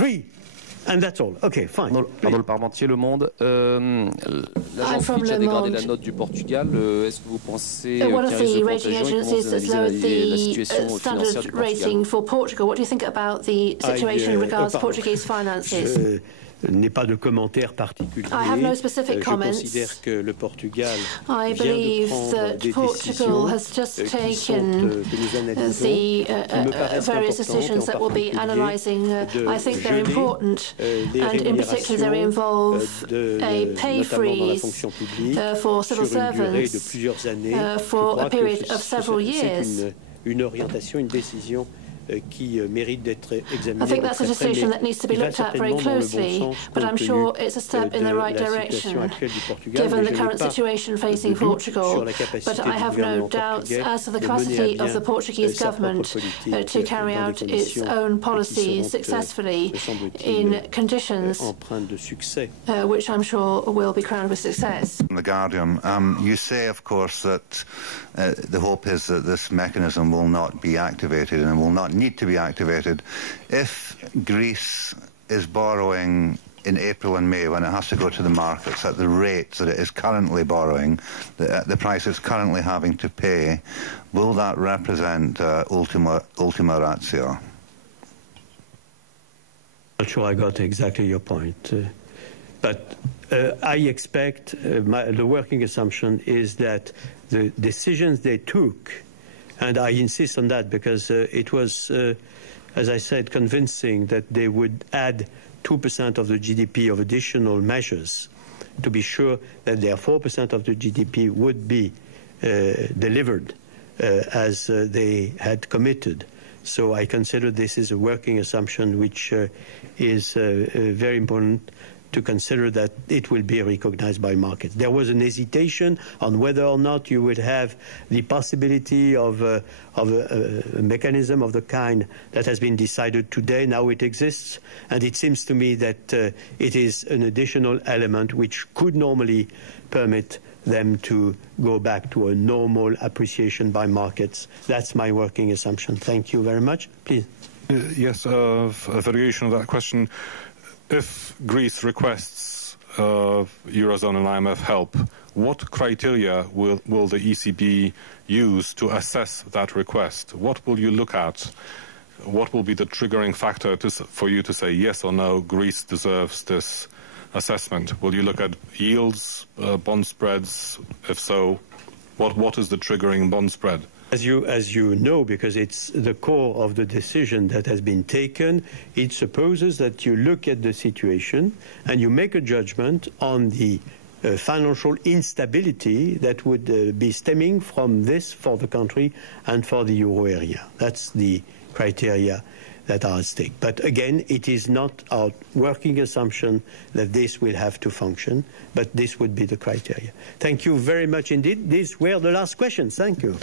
3. And that's all. Okay, fine. Pardon, le Parmentier, Le Monde. L'agence Fitch a dégradé la note du Portugal. Est-ce que vous pensez qu'il y a un risque de contagion et comment vous analysez la situation financière du Portugal? For Portugal. What do you think about the situation in regards to Portuguese finances? N'ai pas de commentaires particuliers. I have no specific comments. Je considère que le Portugal I believe that Portugal has just taken the various decisions that we'll be analysing. I think they're important, and in particular they involve a pay freeze for civil servants for a period of several years. Une orientation, une décision qui mérite d'être examinée. I think that's a decision that needs to be looked at very closely, but I'm sure it's a step in the right direction, given the current situation facing Portugal. But I have no doubts as to the capacity of the Portuguese government to carry out its own policies successfully in conditions which I'm sure will be crowned with success. The Guardian, you say, of course, that the hope is that this mechanism will not be activated and will not need to be activated. If Greece is borrowing in April and May when it has to go to the markets at the rates that it is currently borrowing, the price it's currently having to pay, will that represent ultima ratio? Not sure I got exactly your point, but I expect the working assumption is that the decisions they took, and I insist on that because it was, as I said, convincing that they would add 2% of the GDP of additional measures to be sure that their 4% of the GDP would be delivered as they had committed. So I consider this is a working assumption which is very important to consider that it will be recognized by markets. There was an hesitation on whether or not you would have the possibility of a mechanism of the kind that has been decided today. Now it exists, and it seems to me that it is an additional element which could normally permit them to go back to a normal appreciation by markets. That's my working assumption. Thank you very much. Please. Yes, a variation of that question. If Greece requests Eurozone and IMF help, what criteria will the ECB use to assess that request? What will you look at? What will be the triggering factor for you to say yes or no, Greece deserves this assessment? Will you look at yields, bond spreads? If so, what is the triggering bond spread? As you know, because it's the core of the decision that has been taken, it supposes that you look at the situation and you make a judgment on the financial instability that would be stemming from this for the country and for the euro area. That's the criteria that are at stake. But again, it is not our working assumption that this will have to function, but this would be the criteria. Thank you very much indeed. These were the last questions. Thank you.